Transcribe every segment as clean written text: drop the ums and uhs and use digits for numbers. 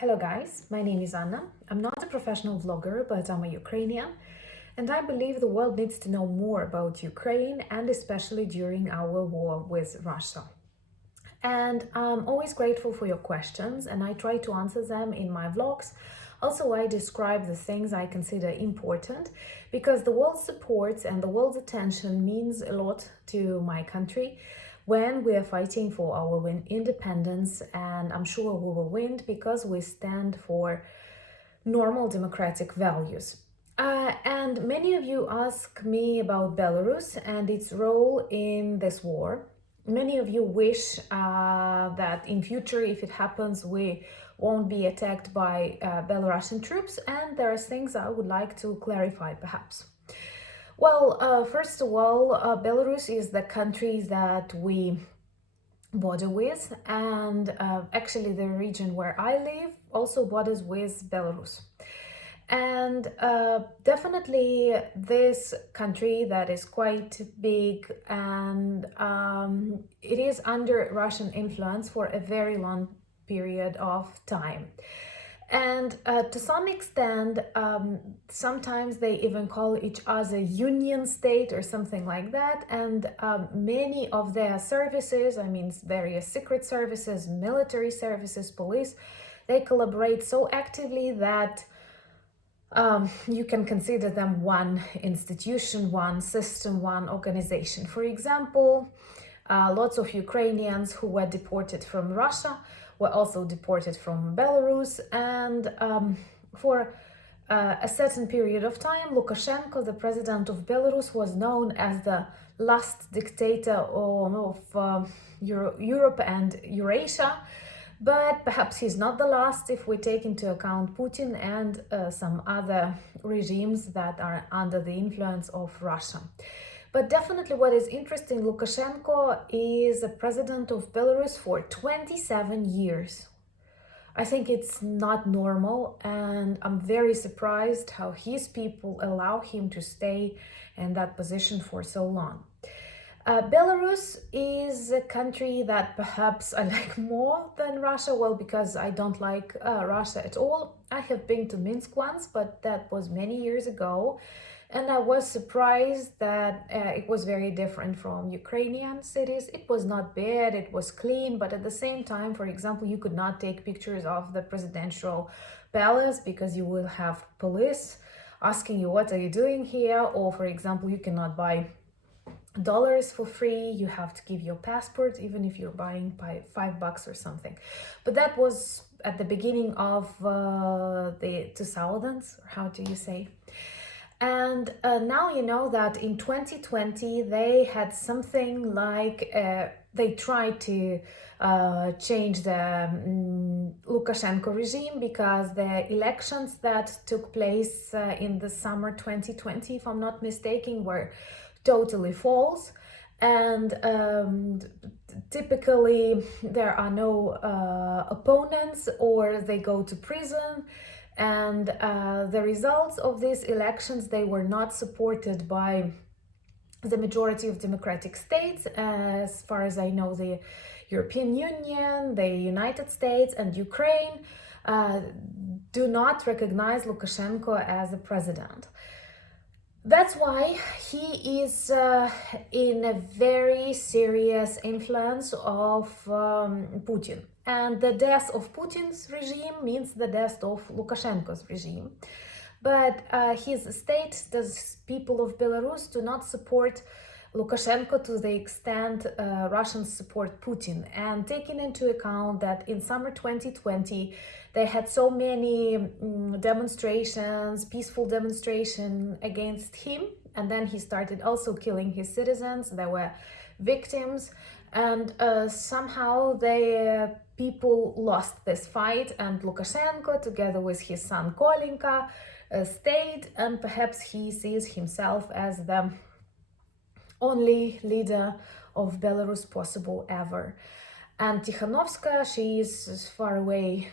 Hello guys, my name is Anna. I'm not a professional vlogger, but I'm a Ukrainian, and I believe the world needs to know more about Ukraine, and especially during our war with Russia. And I'm always grateful for your questions, and I try to answer them in my vlogs. Also, I describe the things I consider important because the world's support and the world's attention means a lot to my country when we are fighting for our independence, and I'm sure we will win because we stand for normal democratic values. And many of you ask me about Belarus and its role in this war. Many of you wish that in future, if it happens, we won't be attacked by Belarusian troops, and there are things I would like to clarify perhaps. Well, first of all, Belarus is the country that we border with, and actually the region where I live also borders with Belarus. And definitely this country that is quite big, and it is under Russian influence for a very long period of time. And to some extent, sometimes they even call each other union state or something like that. And many of their services, I mean, various secret services, military services, police, they collaborate so actively that you can consider them one institution, one system, one organization. For example, lots of Ukrainians who were deported from Russia were also deported from Belarus, and for a certain period of time, Lukashenko, the president of Belarus, was known as the last dictator of Europe and Eurasia. But perhaps he's not the last if we take into account Putin and some other regimes that are under the influence of Russia. But definitely what is interesting, Lukashenko is a president of Belarus for 27 years. I think it's not normal, and I'm very surprised how his people allow him to stay in that position for so long. Belarus is a country that perhaps I like more than Russia, well, because I don't like Russia at all. I have been to Minsk once, but that was many years ago, and I was surprised that it was very different from Ukrainian cities. It was not bad, it was clean, but at the same time, for example, you could not take pictures of the presidential palace because you will have police asking you, what are you doing here? Or, for example, you cannot buy dollars for free, you have to give your passport even if you're buying by $5 or something. But that was at the beginning of the 2000s, or how do you say? And now you know that in 2020 they had something like they tried to change the Lukashenko regime, because the elections that took place in the summer 2020, if I'm not mistaken, were totally false, and typically there are no opponents, or they go to prison, and the results of these elections, they were not supported by the majority of democratic states. As far as I know, the European Union, the United States, and Ukraine do not recognize Lukashenko as a president. That's why he is in a very serious influence of Putin. And the death of Putin's regime means the death of Lukashenko's regime. But his state, the people of Belarus, do not support Lukashenko to the extent Russians support Putin. And taking into account that in summer 2020, they had so many demonstrations, peaceful demonstration against him, and then he started also killing his citizens. There were victims, and somehow the people lost this fight, and Lukashenko, together with his son Kolinka, stayed, and perhaps he sees himself as the only leader of Belarus possible ever. And Tikhanovskaya, she is far away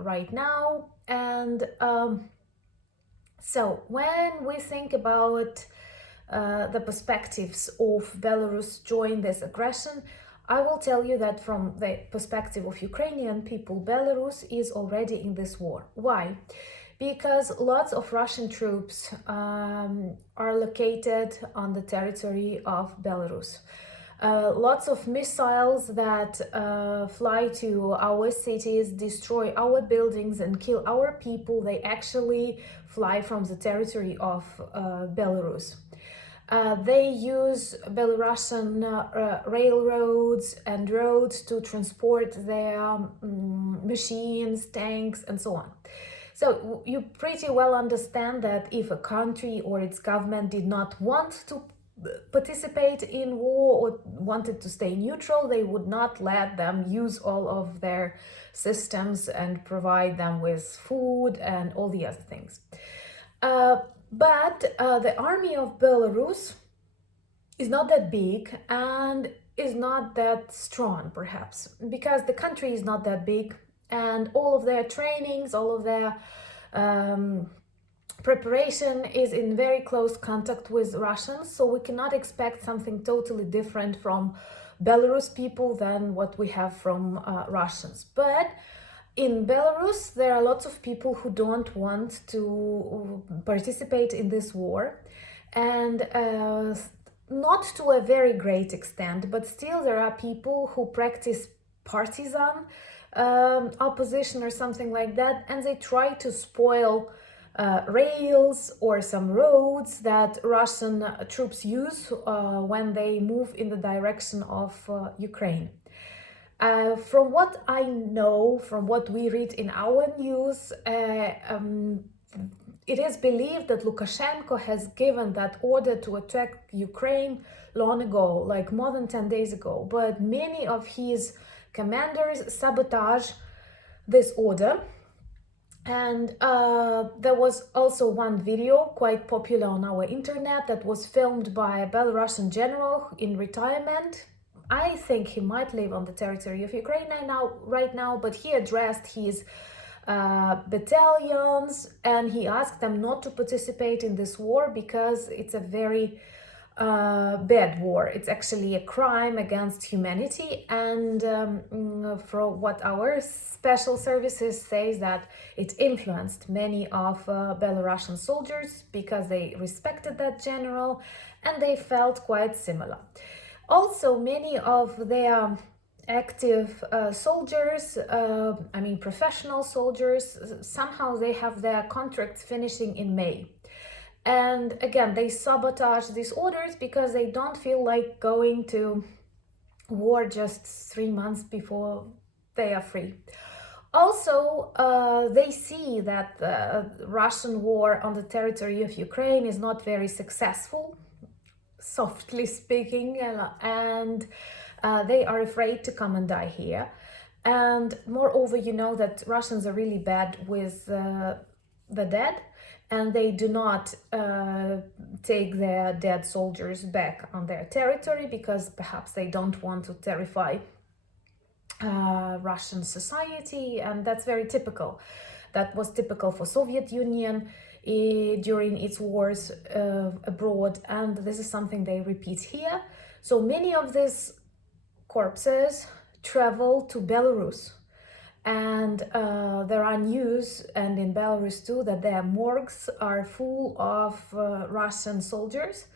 right now. And so when we think about the perspectives of Belarus join this aggression, I will tell you that from the perspective of Ukrainian people, Belarus is already in this war. Why? Because lots of Russian troops are located on the territory of Belarus. Lots of missiles that fly to our cities, destroy our buildings and kill our people, they actually fly from the territory of Belarus. They use Belarusian railroads and roads to transport their machines, tanks, and so on. So you pretty well understand that if a country or its government did not want to participate in war or wanted to stay neutral, they would not let them use all of their systems and provide them with food and all the other things. But the army of Belarus is not that big and is not that strong, perhaps, because the country is not that big, and all of their trainings, all of their preparation is in very close contact with Russians, so we cannot expect something totally different from Belarus people than what we have from Russians. But in Belarus, there are lots of people who don't want to participate in this war, and not to a very great extent, but still there are people who practice partisan opposition or something like that, and they try to spoil rails or some roads that Russian troops use when they move in the direction of Ukraine. From what I know, from what we read in our news, it is believed that Lukashenko has given that order to attack Ukraine long ago, like more than 10 days ago. But many of his commanders sabotage this order. And there was also one video quite popular on our internet that was filmed by a Belarusian general in retirement. I think he might live on the territory of Ukraine right now, but he addressed his battalions and he asked them not to participate in this war because it's a very bad war. It's actually a crime against humanity, and from what our special services says that it influenced many of Belarusian soldiers because they respected that general and they felt quite similar. Also, many of their active soldiers, professional soldiers, somehow they have their contracts finishing in May. And again, they sabotage these orders because they don't feel like going to war just 3 months before they are free. Also, they see that the Russian war on the territory of Ukraine is not very successful, softly speaking, and they are afraid to come and die here. And moreover, you know that Russians are really bad with the dead, and they do not take their dead soldiers back on their territory because perhaps they don't want to terrify Russian society, and that's very typical. That was typical for Soviet Union during its wars abroad, and this is something they repeat here. So many of these corpses travel to Belarus, and there are news, and in Belarus too, that their morgues are full of Russian soldiers,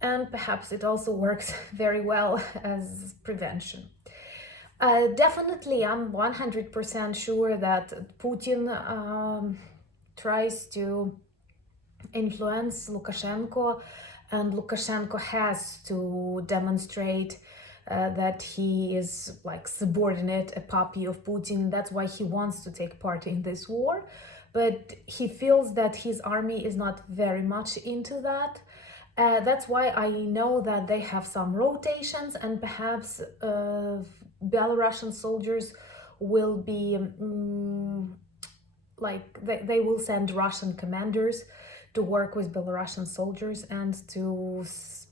and perhaps it also works very well as prevention. Definitely, I'm 100% sure that Putin tries to influence Lukashenko, and Lukashenko has to demonstrate that he is like subordinate, a puppy of Putin. That's why he wants to take part in this war, but he feels that his army is not very much into that. That's why I know that they have some rotations, and perhaps Belarusian soldiers will be they will send Russian commanders to work with Belarusian soldiers and to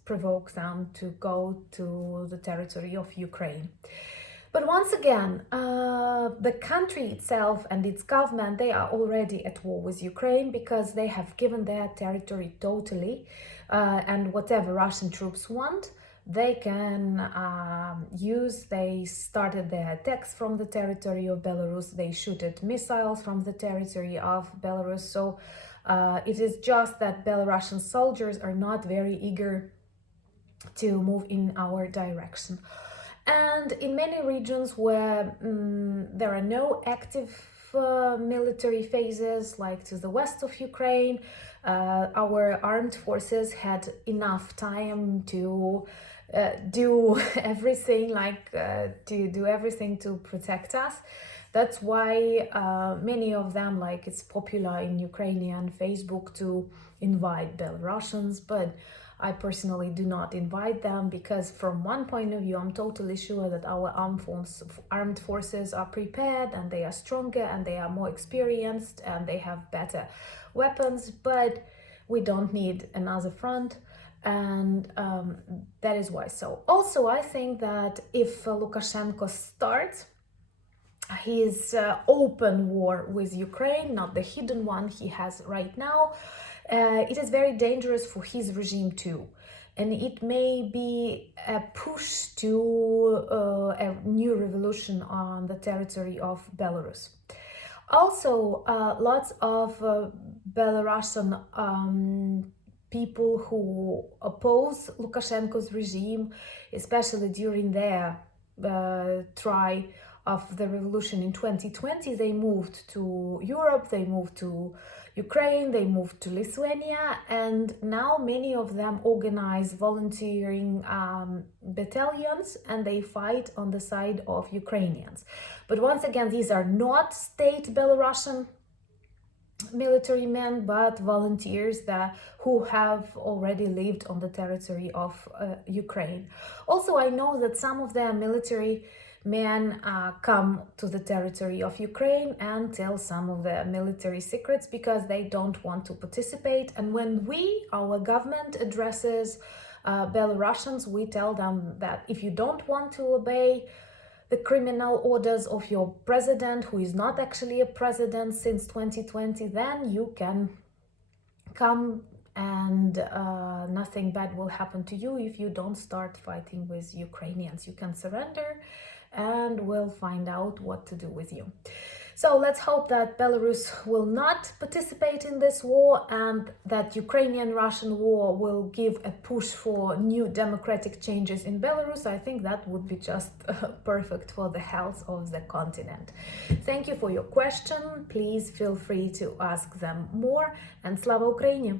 provoke them to go to the territory of Ukraine. But once again, the country itself and its government, they are already at war with Ukraine because they have given their territory totally, and whatever Russian troops want, they can use. They started their attacks from the territory of Belarus. They shoot at missiles from the territory of Belarus. So it is just that Belarusian soldiers are not very eager to move in our direction. And in many regions where there are no active military phases, like to the west of Ukraine, our armed forces had enough time to do everything, to do everything to protect us. That's why many of them, like it's popular in Ukrainian Facebook to invite Belarusians, but I personally do not invite them, because from one point of view, I'm totally sure that our armed forces are prepared and they are stronger and they are more experienced and they have better weapons, but we don't need another front. And that is why. So also, I think that if Lukashenko starts his open war with Ukraine, not the hidden one he has right now, it is very dangerous for his regime too. And it may be a push to a new revolution on the territory of Belarus. Also, lots of Belarusian people who oppose Lukashenko's regime, especially during their try of the revolution in 2020, they moved to Europe, they moved to Ukraine, they moved to Lithuania, and now many of them organize volunteering battalions and they fight on the side of Ukrainians. But once again, these are not state Belarusian military men, but volunteers who have already lived on the territory of Ukraine. Also, I know that some of their military men come to the territory of Ukraine and tell some of the military secrets because they don't want to participate. And when our government addresses Belarusians, we tell them that if you don't want to obey the criminal orders of your president, who is not actually a president since 2020, then you can come and nothing bad will happen to you if you don't start fighting with Ukrainians. You can surrender and we'll find out what to do with you. So let's hope that Belarus will not participate in this war and that Ukrainian-Russian war will give a push for new democratic changes in Belarus. I think that would be just perfect for the health of the continent. Thank you for your question. Please feel free to ask them more, and Slava Ukraini!